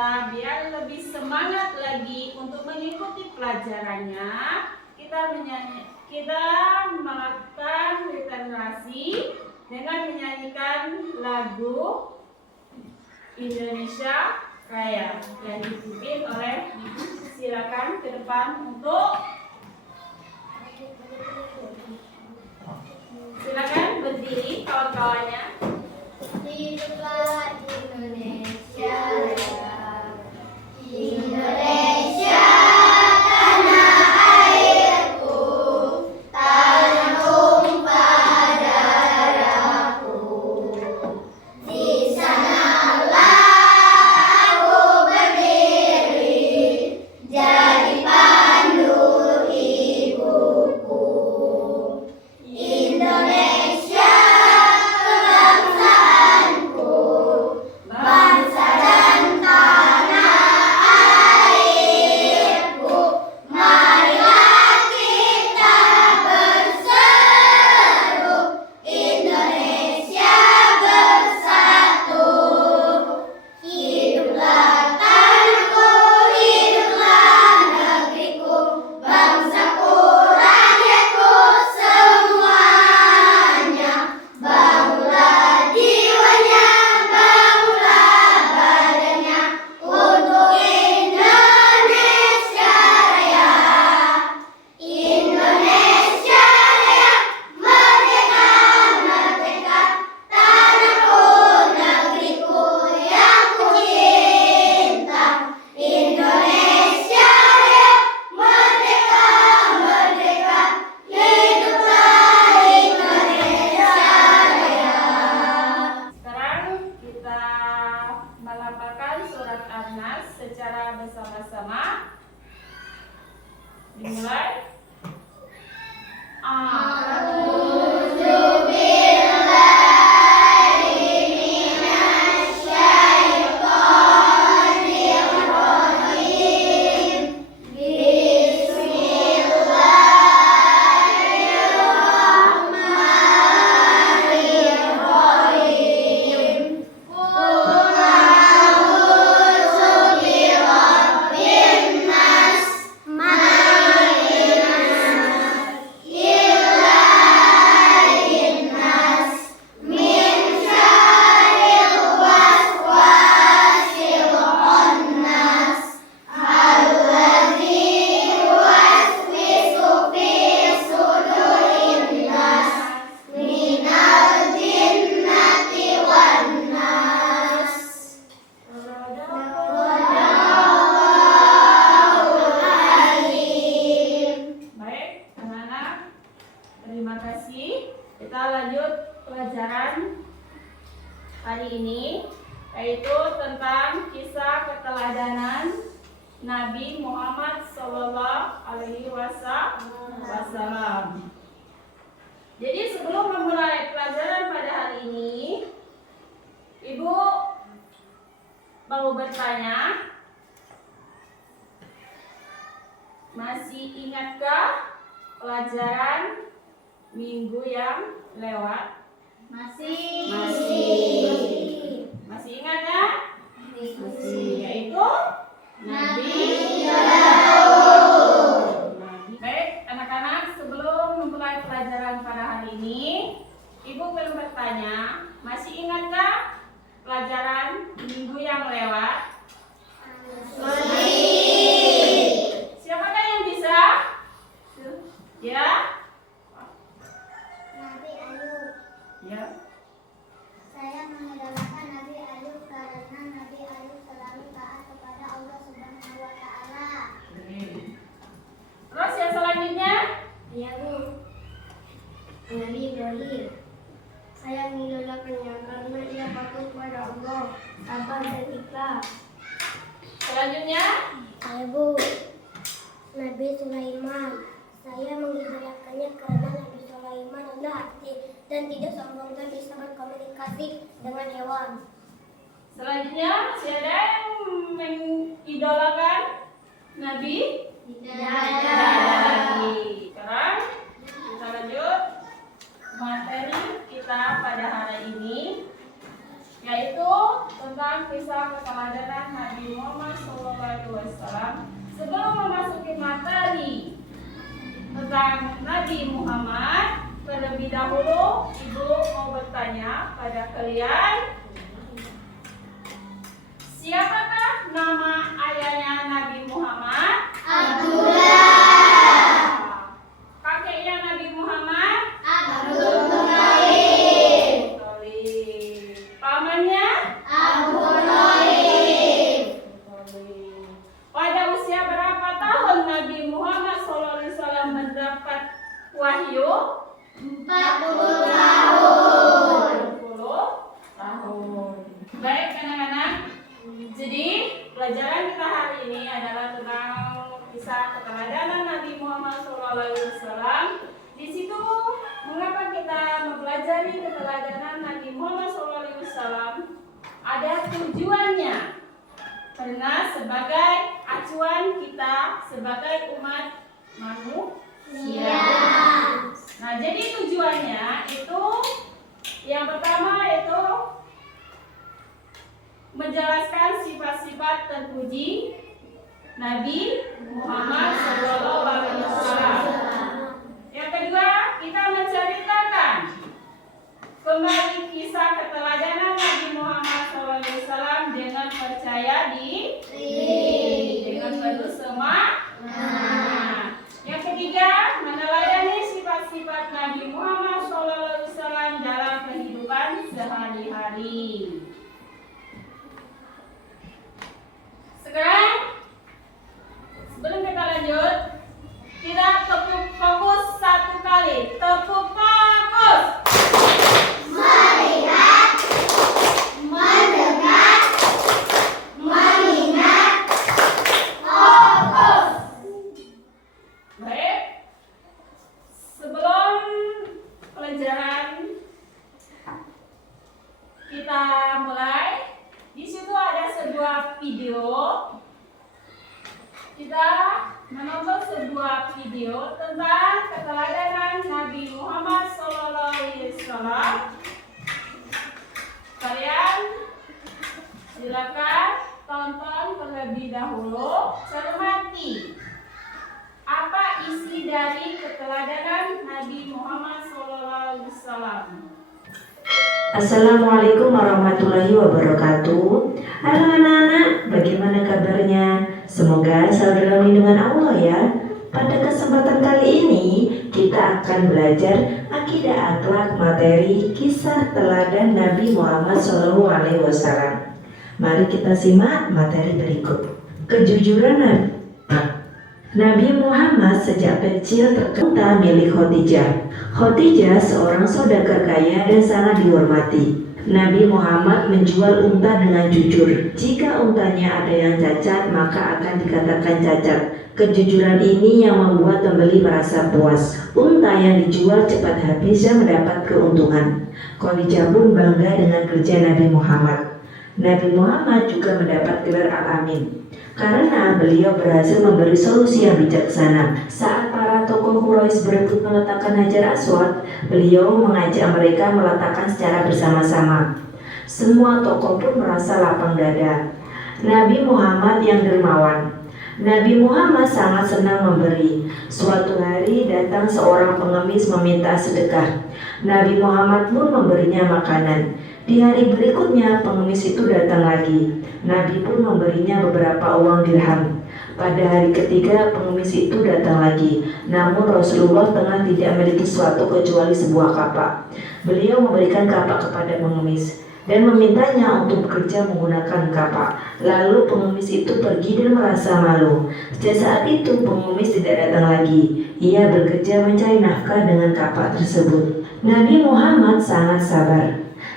kita biar lebih semangat lagi untuk mengikuti pelajarannya, kita melakukan literasi dengan menyanyikan lagu Indonesia Raya yang dipimpin oleh Ibu. Silakan ke depan untuk silakan berdiri kawan-kawannya. Hiduplah Indonesia Raya. Indonesia tanah airku, tanah tumpah darahku. Di sanalah aku berdiri, jadi pandu ibuku. Indonesia kebangsaanku, bangsa dan tanah airku. Marilah kita berseru, Indonesia bersatu. Hiduplah tanahku, hiduplah negeriku, bangsaku, rakyatku semuanya. Bangunlah jiwanya, bangunlah badannya untuk Indonesia Raya. Indonesia Raya, merdeka, merdeka, tanahku, negeriku yang kucinta. Indonesia Raya, merdeka, merdeka, hiduplah Indonesia Raya. Sekarang kita melafalkan surat An-Nas secara bersama-sama. Dimulai. Baik, anak-anak, terima kasih. Kita lanjut pelajaran hari ini, yaitu tentang kisah keteladanan Nabi Muhammad SAW. Jadi sebelum memulai pelajaran pada hari ini, Ibu mau bertanya, masih ingatkah pelajaran minggu yang lewat? Masih. Masih ingat ya? Masih. Yaitu Nabi Daud. Baik, anak-anak, sebelum memulai pelajaran pada hari ini, Ibu belum bertanya, masih ingatkah pelajaran minggu yang lewat? Siapakah yang bisa? Ya? Nabi Ayub. Ya. Saya mengidolakan Nabi Ayub karena Nabi Ayub selalu taat kepada Allah Subhanahu wa taala. Terus yang selanjutnya? Iya, Bu. Nabi Ibrahim. Saya mengidolakannya karena ia patuh kepada Allah, sabar dan ikhlas. Selanjutnya? Saya, Bu. Nabi Sulaiman. Saya mengidolakannya karena Nabi Sulaiman rendah hati dan tidak sombong dan bisa berkomunikasi dengan hewan. Selanjutnya masih ada yang mengidolakan Nabi? Tidak Tidak ada lagi. Sekarang kita lanjut materi kita pada hari ini, yaitu tentang kisah keteladanan Nabi Nabi Muhammad SAW. Sebelum memasuki materi tentang Nabi Muhammad, terlebih dahulu Ibu mau bertanya pada kalian, siapakah nama ayahnya Nabi Muhammad? Abdullah. Kakeknya Nabi Muhammad? Abdul Muthalib. Pamannya? Abu Thalib. Pada usia berapa tahun Nabi Muhammad SAW mendapat wahyu? 40 tahun. 40 tahun. Baik anak-anak, jadi pelajaran kita hari ini adalah tentang kisah keteladanan Nabi Muhammad SAW. Di situ mengapa kita mempelajari keteladanan Nabi Muhammad SAW? Ada tujuannya. Karena sebagai acuan kita sebagai umat manusia. Nah, jadi tujuannya itu yang pertama itu menjelaskan sifat-sifat terpuji Nabi Muhammad SAW. Yang kedua, kita menceritakan kembali kisah keteladanan Nabi Muhammad SAW dengan percaya diri, dengan penuh semangat. Yang ketiga, meneladani sifat-sifat Nabi Muhammad SAW dalam kehidupan sehari-hari. Sekarang, sebelum kita lanjut, kita tepuk fokus satu kali. Tepuk fokus. Melihat, mendengar, mengingat, fokus. Baik. Sebelum pelajaran kita mulai, di situ ada sebuah video. Kita menonton sebuah video tentang keteladanan Nabi Muhammad SAW. Kalian silakan tonton terlebih dahulu, cermati apa isi dari keteladanan Nabi Muhammad SAW. Assalamualaikum warahmatullahi wabarakatuh. Halo anak-anak, bagaimana kabarnya? Semoga selalu dalam lindungan Allah ya. Pada kesempatan kali ini kita akan belajar akidah akhlak materi kisah teladan Nabi Muhammad SAW. Mari kita simak materi berikut. Kejujuran Nabi Muhammad sejak kecil terkenal milik Khadijah. Khadijah seorang saudagar kaya dan sangat dihormati. Nabi Muhammad menjual unta dengan jujur. Jika untanya ada yang cacat, maka akan dikatakan cacat. Kejujuran ini yang membuat pembeli merasa puas. Unta yang dijual cepat habis dan mendapat keuntungan. Khadijah pun bangga dengan kerja Nabi Muhammad. Nabi Muhammad juga mendapat gelar Al-Amin karena beliau berhasil memberi solusi yang bijaksana. Saat para tokoh Quraisy berebut meletakkan Hajar Aswad, beliau mengajak mereka meletakkan secara bersama-sama. Semua tokoh pun merasa lapang dada. Nabi Muhammad yang dermawan. Nabi Muhammad sangat senang memberi. Suatu hari datang seorang pengemis meminta sedekah. Nabi Muhammad pun memberinya makanan. Di hari berikutnya pengemis itu datang lagi. Nabi pun memberinya beberapa uang dirham. Pada hari ketiga pengemis itu datang lagi. Namun Rasulullah tengah tidak memiliki sesuatu kecuali sebuah kapak. Beliau memberikan kapak kepada pengemis dan memintanya untuk bekerja menggunakan kapak. Lalu pengemis itu pergi dan merasa malu. Sejak saat itu pengemis tidak datang lagi. Ia bekerja mencari nafkah dengan kapak tersebut. Nabi Muhammad sangat sabar.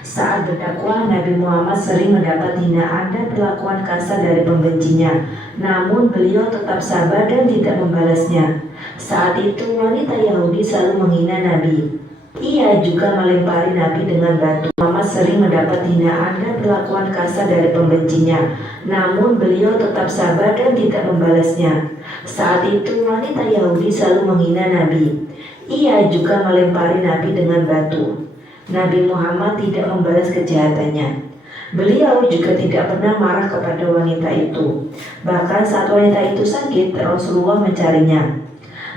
Saat berdakwah, Nabi Muhammad sering mendapat hinaan dan perlakuan kasar dari pembencinya. Namun beliau tetap sabar dan tidak membalasnya. Saat itu wanita Yahudi selalu menghina Nabi. Ia juga melempari Nabi dengan batu. Muhammad sering mendapat hinaan dan perlakuan kasar dari pembencinya. Namun beliau tetap sabar dan tidak membalasnya. Saat itu wanita Yahudi selalu menghina Nabi. Ia juga melempari Nabi dengan batu. Nabi Muhammad tidak membalas kejahatannya. Beliau juga tidak pernah marah kepada wanita itu. Bahkan saat wanita itu sakit, Rasulullah mencarinya.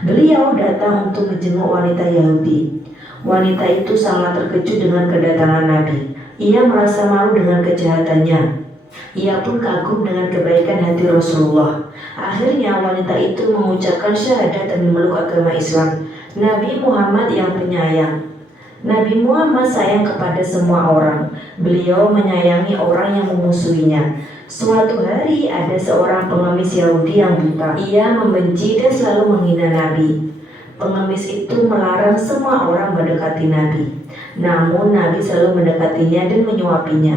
Beliau datang untuk menjenguk wanita Yahudi. Wanita itu sangat terkejut dengan kedatangan Nabi. Ia merasa malu dengan kejahatannya. Ia pun kagum dengan kebaikan hati Rasulullah. Akhirnya wanita itu mengucapkan syahadat dan memeluk agama Islam. Nabi Muhammad yang penyayang. Nabi Muhammad sayang kepada semua orang. Beliau menyayangi orang yang memusuhinya. Suatu hari ada seorang pengemis Yahudi yang buta. Ia membenci dan selalu menghina Nabi. Pengemis itu melarang semua orang mendekati Nabi. Namun Nabi selalu mendekatinya dan menyuapinya.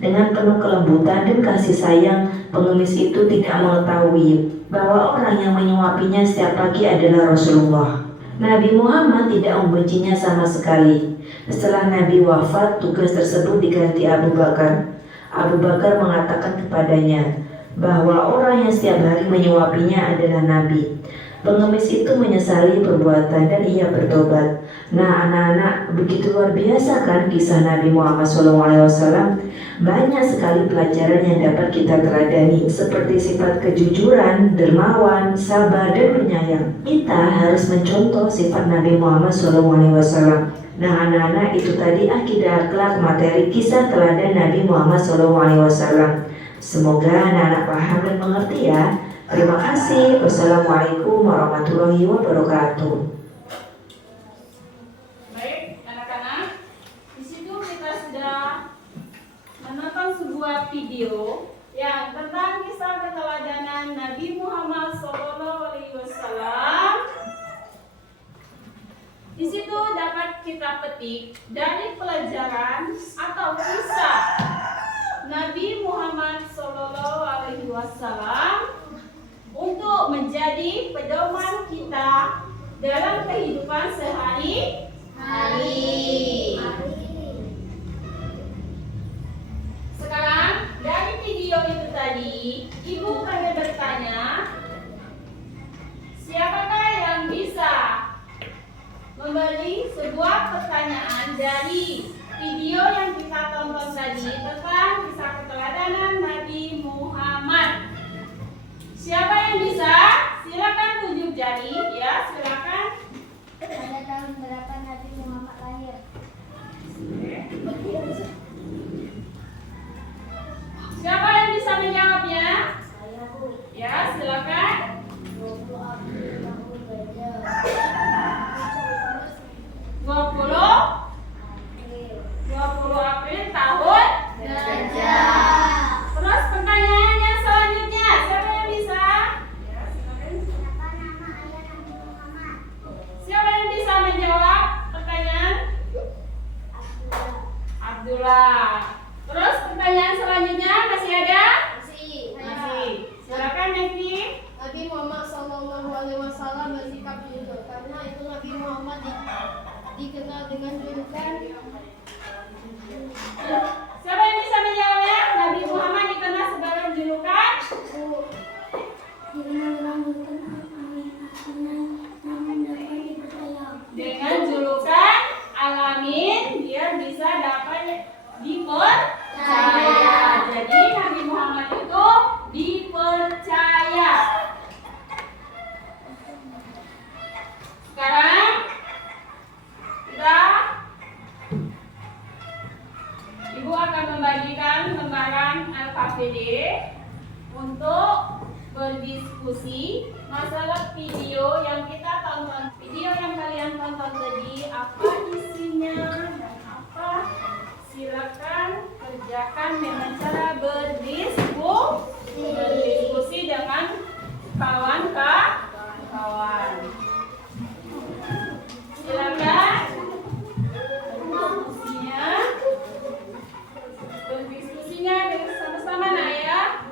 Dengan penuh kelembutan dan kasih sayang, pengemis itu tidak mengetahui bahwa orang yang menyuapinya setiap pagi adalah Rasulullah. Nabi Muhammad tidak membencinya sama sekali. Setelah Nabi wafat, tugas tersebut diganti Abu Bakar. Abu Bakar mengatakan kepadanya bahwa orang yang setiap hari menyuapinya adalah Nabi. Pengemis itu menyesali perbuatan dan ia bertobat. Nah anak-anak, begitu luar biasa kan kisah Nabi Muhammad SAW. Banyak sekali pelajaran yang dapat kita teladani, seperti sifat kejujuran, dermawan, sabar, dan penyayang. Kita harus mencontoh sifat Nabi Muhammad SAW. Nah anak-anak, itu tadi akidah akhlak materi kisah teladan Nabi Muhammad SAW. Semoga anak-anak paham dan mengerti ya. Terima kasih. Wassalamualaikum warahmatullahi wabarakatuh. Baik, anak-anak, di situ kita sudah menonton sebuah video yang tentang kisah keteladanan Nabi Muhammad SAW. Di situ dapat kita petik dari pelajaran atau kisah Nabi Muhammad SAW untuk menjadi pedoman kita dalam kehidupan sehari-hari. Sekarang dari video itu tadi, Ibu kami bertanya, siapakah yang bisa memberi sebuah pertanyaan dari video yang kita tonton tadi tentang kisah keteladanan Nabi Muhammad? Siapa yang bisa? Silakan tunjuk jari, ya, silakan. Pada tahun berapa Nabi Muhammad lahir? Siapa yang bisa menjawabnya? Saya, Bu. Ya, silakan. 20 April tahun Gajah. 20 April tahun Gajah. Terus pertanyaan yang selanjutnya, siapa yang bisa? Ya, silakan. Siapa nama ayah Nabi Muhammad? Siapa yang bisa menjawab pertanyaan? Abdullah. Terus pertanyaan selanjutnya masih ada? Masih. Silakan Nevi. Nabi Muhammad SAW bersikap jujur karena itu Nabi Muhammad dikenal dengan julukan. Siapa yang bisa menjawabnya? Nabi Muhammad dikenal sebagai julukan dengan julukan Alamin, biar bisa dapat dipercaya. Jadi Nabi Muhammad itu dipercaya. Sekarang Ibu akan membagikan lembaran LKPD untuk berdiskusi masalah video yang kita tonton. Video yang kalian tonton tadi, apa isinya dan apa? Silakan kerjakan dengan cara berdiskusi dengan kawan-kawan. Silakan berdiskusinya dengan sama-sama nak ya.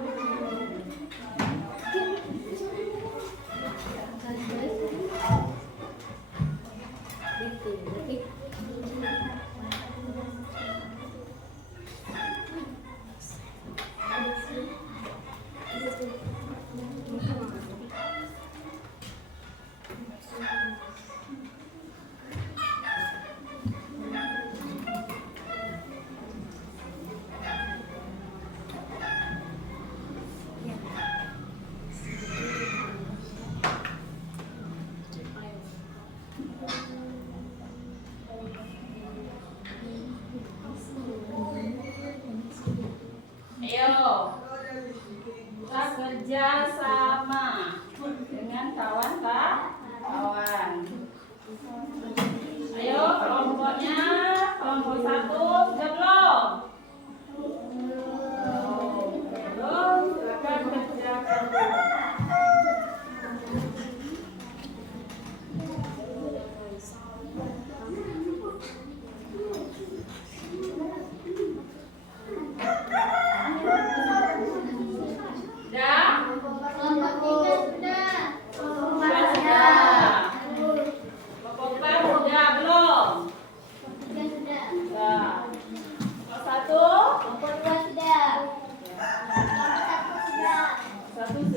bekerja sama dengan kawan-kawan. Ayo kelompoknya, kelompok 1 sudah belum? Belum, silakan kerjakan.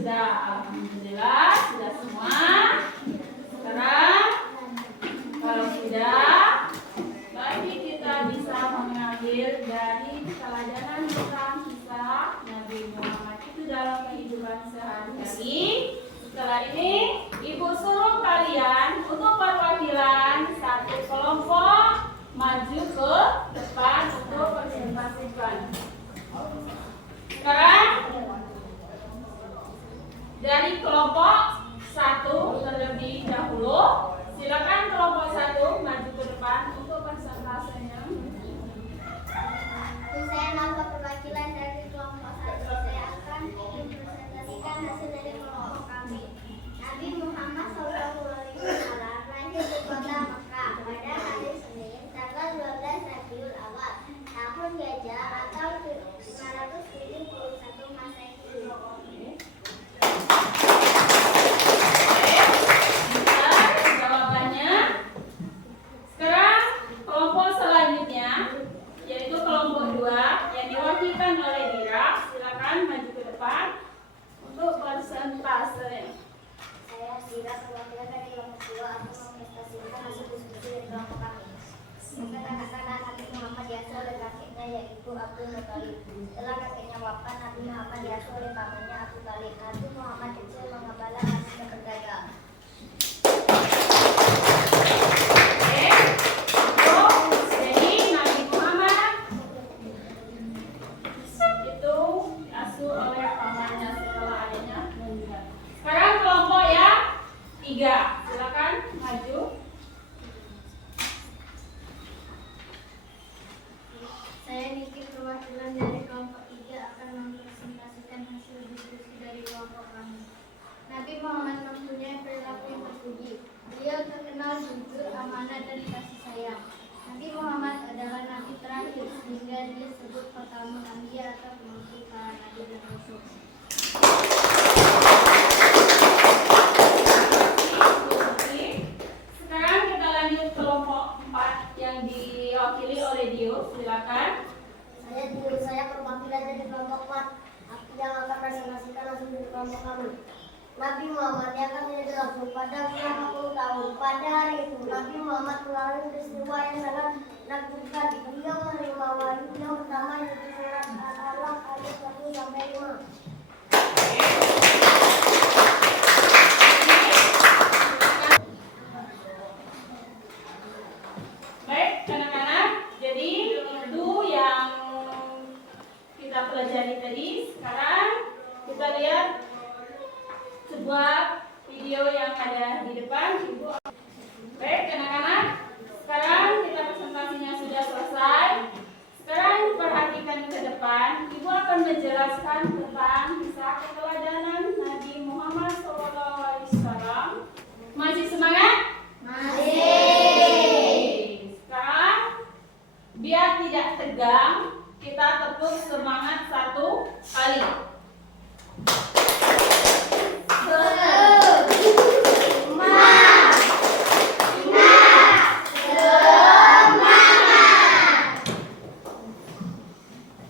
Alhamdulillah sudah semua. Sekarang kalau sudah, berarti kita bisa mengambil dari teladan tentang kisah Nabi Muhammad itu dalam kehidupan sehari-hari. Setelah ini, Ibu suruh kalian untuk perwakilan satu kelompok maju ke depan untuk presentasikan. Sekarang dari kelompok 1 terlebih dahulu, silakan kelompok 1 maju ke depan untuk presentasinya. Saya nama perwakilan dari kelompok 1. Saya akan mempresentasikan hasil dari kelompok kami. Nabi Muhammad SAW lahir di kota Mekah pada hari Senin, tanggal 12 Rabiul Awal, tahun Gajah atau 571 Masehi. Jawabannya. Sekarang kelompok selanjutnya, yaitu kelompok 2 yang diwakilkan oleh Dira. Silakan maju ke depan untuk presentasi. Saya Dira, perwakilan dari kelompok 2, akan mempresentasikan hasil diskusi dari kelompok kami. Kekanak-kanak Nabi Muhammad diasuh oleh kakeknya, yaitu Abdul Muthalib. Setelah kakeknya wafat, Nabi Muhammad diasuh oleh pamannya Abu Thalib. Nabi Muhammad kecil mengembala hasil berdagang. Jadi Nabi Muhammad itu diasuh oleh pamannya setelah ayahnya meninggal. Sekarang kelompok yang 3, silakan maju. Saya Niki, perwakilan dari kelompok 3, akan mempresentasikan hasil diskusi dari kelompok kami. Nabi Muhammad mempunyai perilaku yang terpuji. Beliau terkenal jujur, amanah, dan kasih sayang. Nabi Muhammad adalah nabi terakhir, sehingga dia disebut khatamul anbiya atau penutup para nabi dan rasul. Sekarang kita lanjut kelompok 4 yang diwakili oleh Dio. Silakan. Saya perwakilan dari kelompok 4, yang akan presentasikan hasil dari kelompok kami. Nabi Muhammad yang akan menjadi rasul pada usia 40 tahun. Pada hari itu, Nabi Muhammad mengalami peristiwa yang sangat menakjubkan. Beliau menerima wahyu yang pertama, yaitu surat Al-Alaq ayat 1-5. Baik, anak-anak. Jadi itu yang kita pelajari tadi. Sekarang kita lihat sebuah video yang ada di depan. Ibu. Baik, anak-anak. Sekarang kita presentasinya sudah selesai. Sekarang perhatikan ke depan. Ibu akan menjelaskan tentang kisah keteladanan Nabi Muhammad SAW. Masih semangat? Masih. Sekarang biar tidak tegang, kita tepuk semangat 1 kali.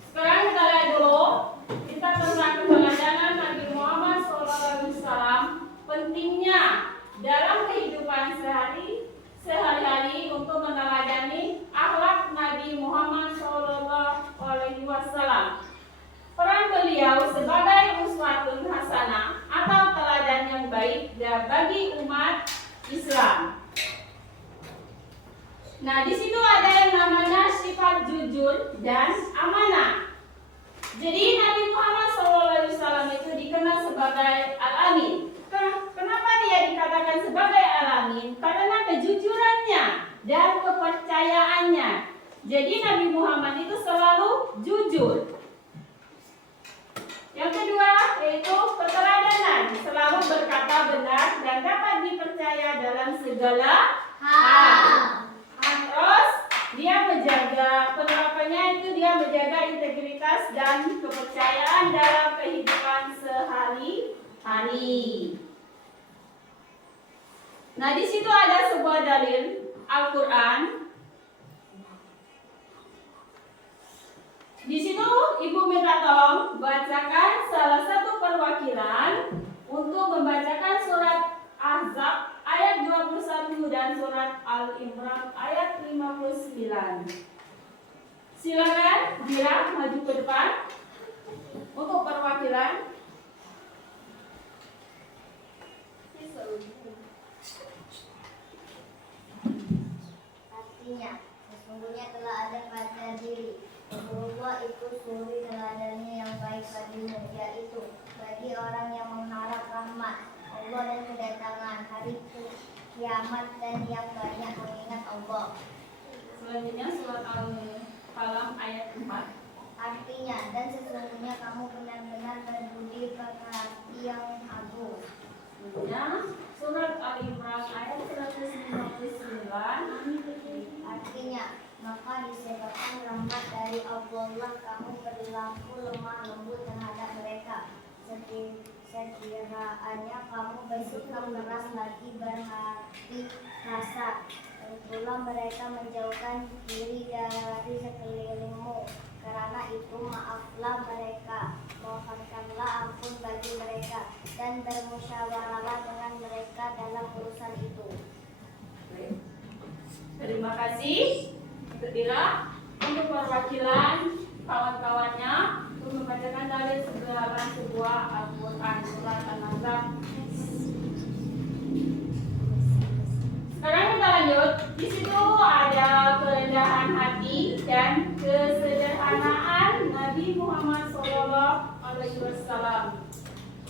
Sekarang kita lihat dulu kita tentang keteladanan Nabi Muhammad SAW. Pentingnya dalam kehidupan sehari-hari untuk meneladani akhlak Nabi Muhammad SAW. Peran beliau sebagai uswatun hasanah atau teladan yang baik bagi umat Islam. Nah, di situ ada yang namanya sifat jujur dan amanah. Jadi Nabi Muhammad SAW itu dikenal sebagai Al-Amin. Kenapa dia dikatakan sebagai Al-Amin? Karena kejujurannya dan kepercayaannya. Jadi Nabi Muhammad itu selalu jujur. Yang kedua yaitu keteladanan, selalu berkata benar dan dapat dipercaya dalam segala hal. Terus dia menjaga penerapannya itu dia menjaga integritas dan kepercayaan dalam kehidupan sehari-hari. Nah, di situ ada sebuah dalil Al-Qur'an. Di situ Ibu minta tolong bacakan salah satu perwakilan untuk membacakan surat Ahzab ayat 21 dan surat Al-Imran ayat 59. Silakan Dira maju ke depan untuk perwakilan. Artinya, sesungguhnya telah ada pada diri Rasulullah itu suri teladannya yang baik bagimu, yaitu bagi orang yang mengharap rahmat Allah dan kedatangan hari kiamat dan yang banyak mengingat Allah. Selanjutnya surat Al-Qalam ayat 4. Artinya, dan sesungguhnya kamu benar-benar berbudi pekerti yang agung. Selanjutnya surat Al-Imran ayat 159. Artinya, maka disebabkan rahmat dari Allah kamu berlaku lemah lembut terhadap mereka. Sekiranya kamu bersikap keras lagi berhati kasar, tentulah mereka menjauhkan diri dari sekelilingmu. Karena itu maaflah mereka, mohonkanlah ampun bagi mereka, dan bermusyawarahlah dengan mereka dalam urusan itu. Terima kasih Dira untuk perwakilan kawan-kawannya untuk membacakan dalil segala sebuah Al-Quran surat An-Nazm. Sekarang kita lanjut. Di situ ada kerendahan hati dan kesederhanaan Nabi Muhammad SAW.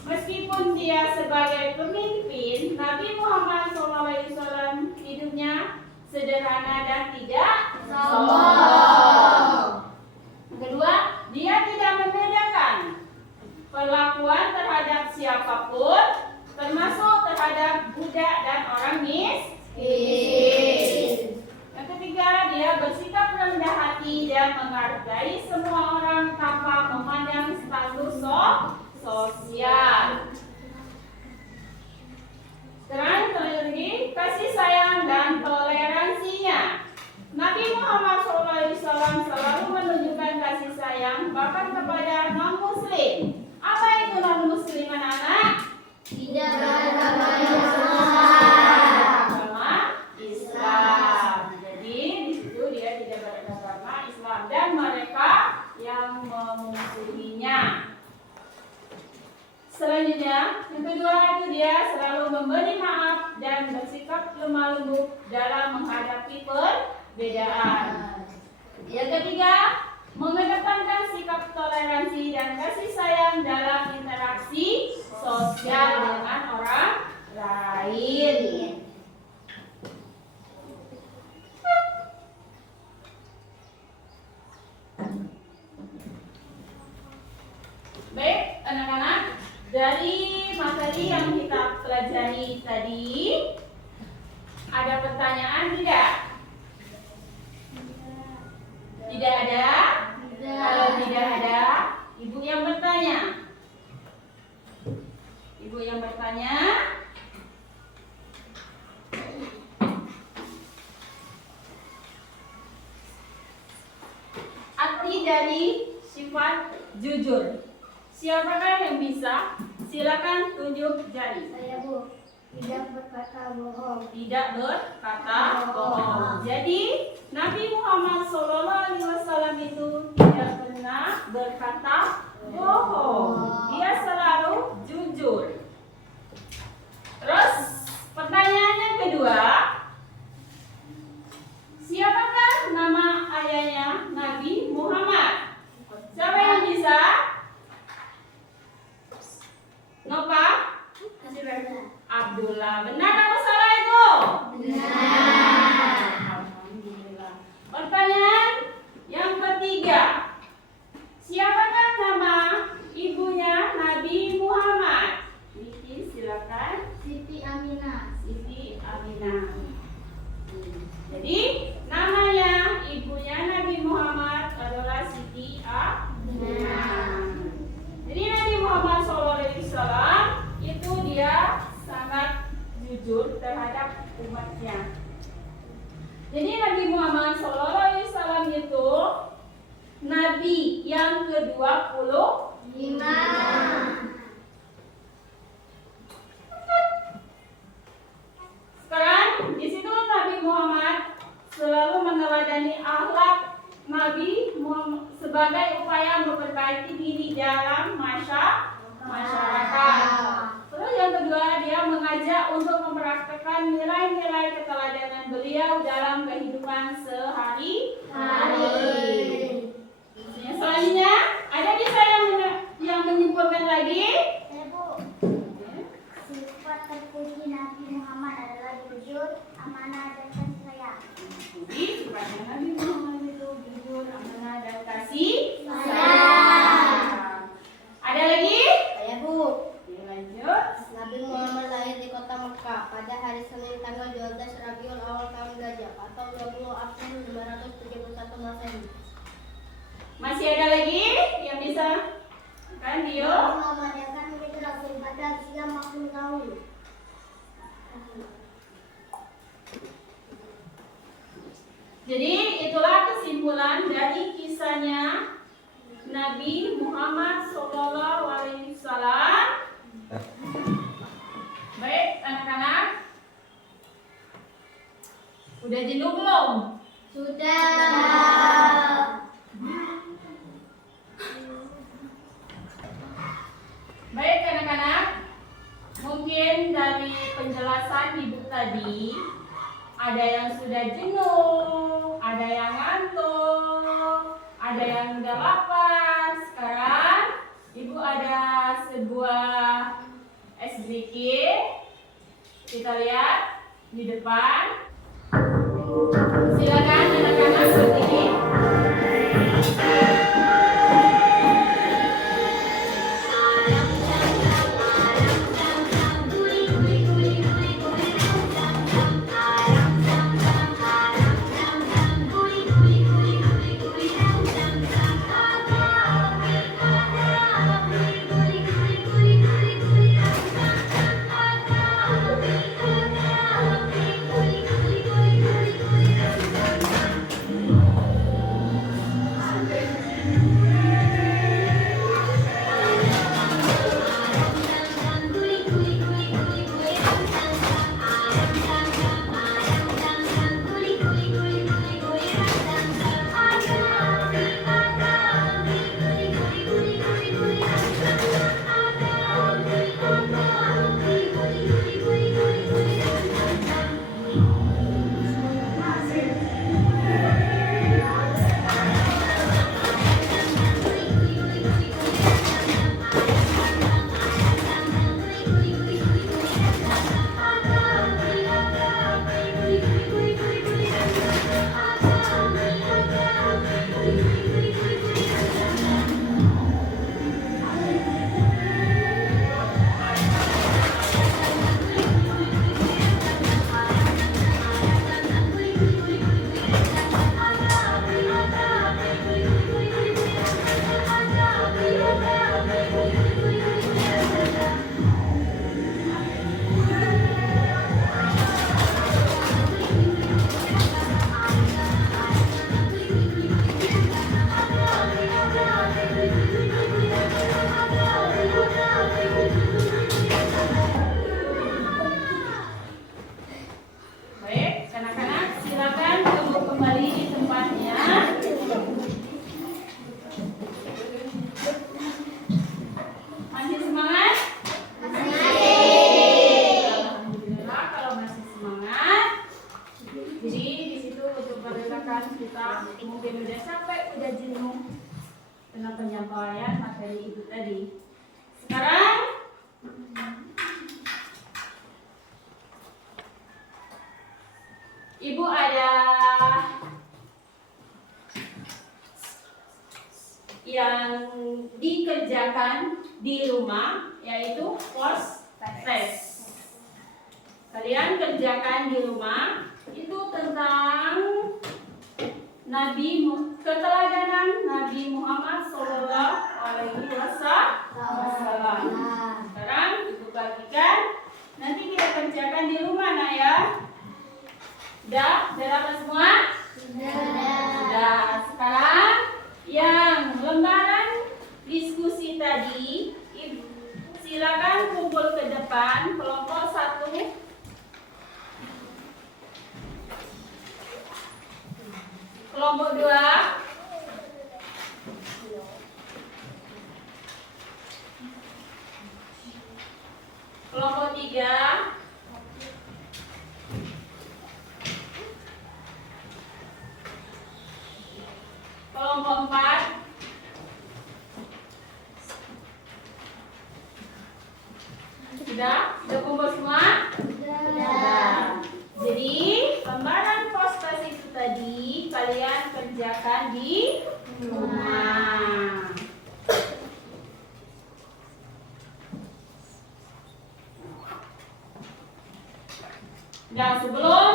Meskipun dia sebagai pemimpin, Nabi Muhammad SAW hidupnya sederhana dan tidak sombong. Kedua, dia tidak membedakan perlakuan terhadap siapapun, termasuk terhadap budak dan orang miskin. Yang ketiga, dia bersikap rendah hati dan menghargai semua orang tanpa memandang status sosial. Sekarang lagi kasih sayang dan toleransinya. Nabi Muhammad SAW selalu menunjukkan kasih sayang bahkan kepada non-muslim. Apa itu non-muslim anak-anak? Tidak agama Islam. Jadi di situ dia tidak beragama Islam dan mereka yang memusuhinya. Selanjutnya, yang kedua itu dia selalu memberi maaf dan bersikap lemah lembut dalam menghadapi perbedaan. Yang ketiga, mengedepankan sikap toleransi dan kasih sayang dalam interaksi sosial dengan orang lain. Baik, anak-anak. Dari materi yang kita pelajari tadi, ada pertanyaan tidak? Tidak ada? Kalau tidak ada, ibu yang bertanya. Ibu yang bertanya. Arti dari sifat jujur. Siapakah yang bisa? Silakan tunjuk jari. Saya, Bu. Tidak berkata bohong. Tidak berkata bohong. Jadi Nabi Muhammad SAW itu tidak pernah berkata bohong. Dia selalu jujur. Terus pertanyaan yang kedua, siapakah nama ayahnya Nabi Muhammad? Siapa yang bisa? No Abdullah. Benar atau salah itu? Benar. Alhamdulillah. Pertanyaan yang ketiga. Siapakah nama ibunya Nabi Muhammad? Niki, silakan. Siti Aminah. Siti Aminah. Jadi namanya ibunya Nabi Muhammad adalah Siti Aminah. Jadi Nabi Muhammad SAW itu dia sangat jujur terhadap umatnya. Jadi Nabi Muhammad SAW itu Nabi yang ke-25. Sekarang di situ Nabi Muhammad selalu meneladani akhlak Nabi Muhammad sebagai upaya memperbaiki diri dalam masyarakat. Terus yang kedua, dia mengajak untuk mempraktekkan nilai-nilai keteladanan beliau dalam kehidupan sehari-hari. Selanjutnya, ada bisa yang menyimpulkan lagi? Bu, sifat terpuji Nabi Muhammad adalah jujur, amanah, dan kasih sayang. Jadi, sifatnya Nabi Muhammad itu jujur, amanah, dan kasih sayang. Ada lagi? Saya Bu. Oke, lanjut. Nabi Muhammad lahir di kota Mekah pada hari Senin tanggal 12 Rabiul Awal tahun Gajah atau 20 April 571 Masehi. Masih ada lagi yang bisa? Kan, Dio? Nabi Muhammad yang akan menjadi rasul pada Islam 40 tahun. Jadi itulah kesimpulan dari kisahnya Nabi Muhammad SAW. Baik, anak-anak, udah jenuh belum? Sudah. Baik anak-anak, mungkin dari penjelasan ibu tadi ada yang sudah jenuh, ada yang ngantuk, ada yang udah lapar. Sekarang ibu ada sebuah es zikir. Kita lihat di depan. Silakan anak-anak berdiri. Ibu ada yang dikerjakan di rumah, yaitu post test. Kalian kerjakan di rumah itu tentang keteladanan Nabi Muhammad SAW. Sekarang ibu bagikan, nanti kita kerjakan di rumah, nak ya. Sudah dapat semua? Sudah. Sekarang yang lembaran diskusi tadi, silakan kumpul ke depan, kelompok 1. Kelompok 2. Kelompok 3. Kelompok 4. Sudah kumpul semua? Sudah. Jadi lembaran post-test itu tadi kalian kerjakan di rumah. Dan sebelum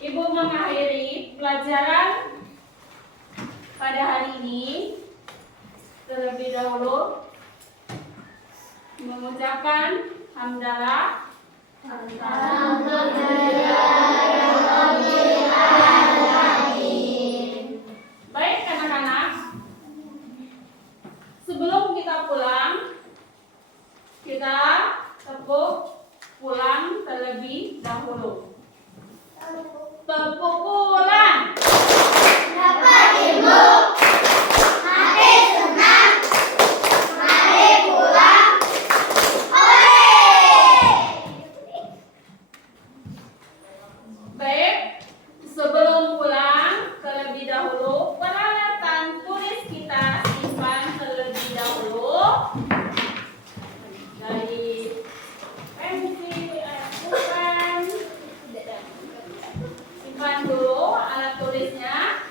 ibu mengakhiri pelajaran pada hari ini, terlebih dahulu mengucapkan hamdalah. Baik anak-anak, sebelum kita pulang, kita tepuk pulang terlebih dahulu. Tepuk pulang. Dapat Ibu. Mari senang. Mari pulang. Baik, sebelum pulang terlebih dahulu, peralatan tulis kita simpan terlebih dahulu. Dari pensil, pulpen, simpan dulu alat tulisnya.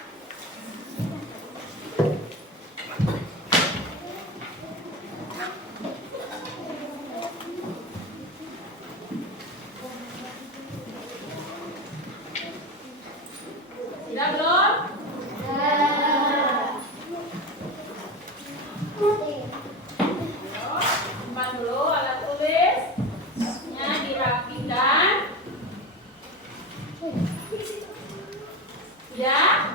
Sudah belum? Simpan dulu alat tulisnya, dirapikan. Ya?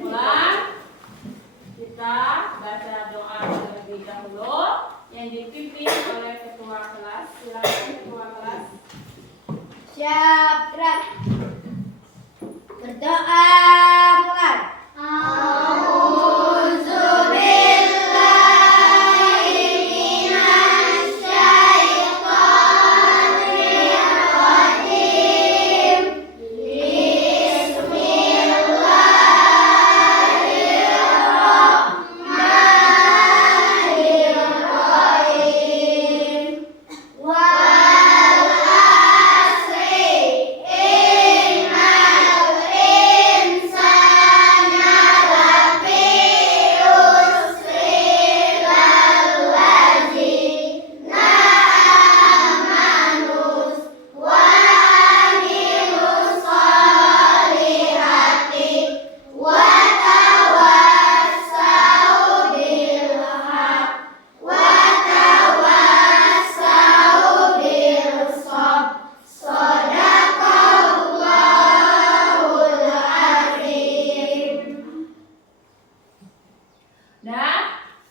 Pulang, kita baca doa terlebih dahulu yang dipimpin oleh ketua kelas. Silakan ketua kelas. Siap, gerak. Berdoa mulai.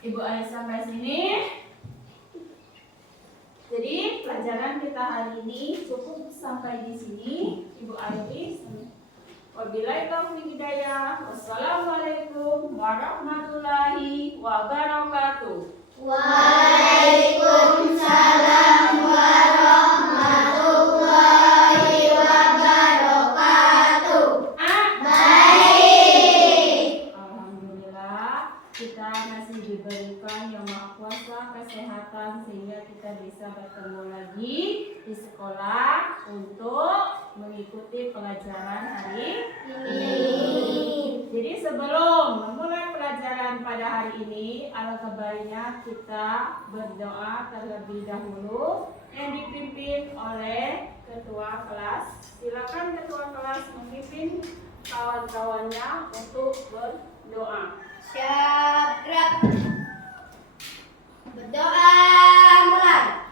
Ibu Ais sampai sini. Jadi pelajaran kita hari ini cukup sampai di sini. Ibu Ais. Wabillahi taufiq hidayah. Wassalamualaikum warahmatullahi wabarakatuh. Waalaikumsalam warahmatullahi wabarakatuh. Baik. Alhamdulillah kita masih diberikan yang Maha Kuasa masa kesehatan sehingga kita bisa bertemu lagi di sekolah untuk mengikuti pelajaran hari ini. Jadi sebelum memulai pelajaran pada hari ini, alangkah baiknya kita berdoa terlebih dahulu yang dipimpin oleh ketua kelas. Silakan ketua kelas memimpin kawan-kawannya untuk berdoa. Siap, gerak. Berdoa mulai.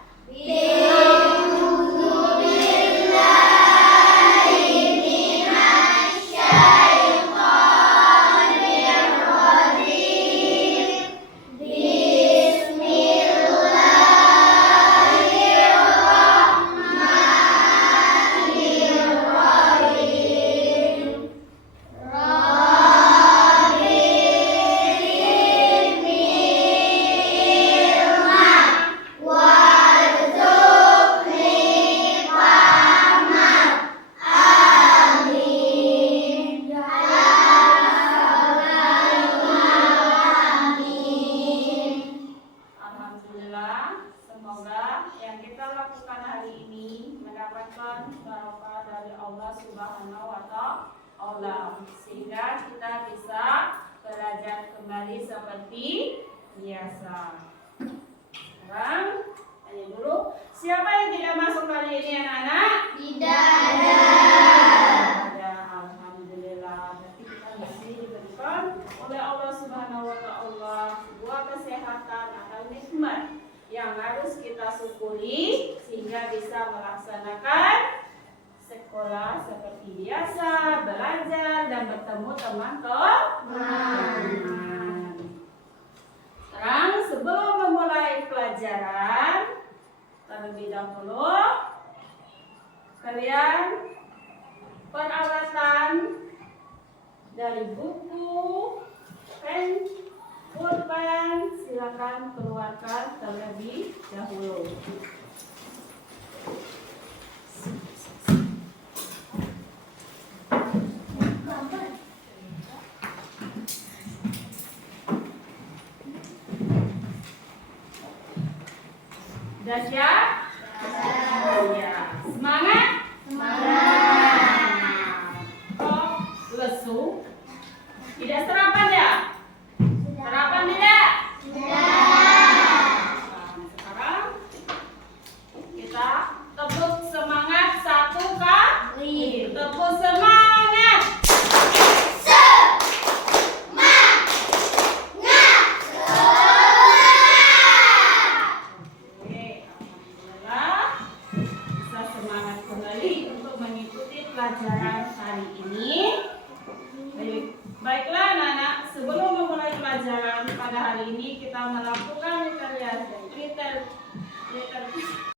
Alhamdulillah, semoga yang kita lakukan hari ini mendapatkan barokah dari Allah Subhanahu wa Ta'ala, sehingga kita bisa belajar kembali seperti biasa. Sekarang tanya dulu, siapa yang tidak masuk hari ini anak-anak? Tidak Ada. Alhamdulillah. Berarti kita di sini diberikan oleh Allah Subhanahu wa Ta'ala sebuah kesehatan atau nikmat yang harus kita syukuri sehingga bisa melaksanakan sekolah seperti biasa, belajar dan bertemu teman-teman. Sekarang sebelum memulai pelajaran, terlebih dahulu kalian peralatan dari buku, pen, pulpen silakan keluarkan terlebih dahulu. Sudah siap? Ya. Semangat? Kok lesu? Tidak sarapan ya? Sarapan tidak? Sekarang kita tepuk semangat satu kali. Tepuk semangat. Oke, alhamdulillah bisa semangat kembali untuk mengikuti pelajaran hari ini.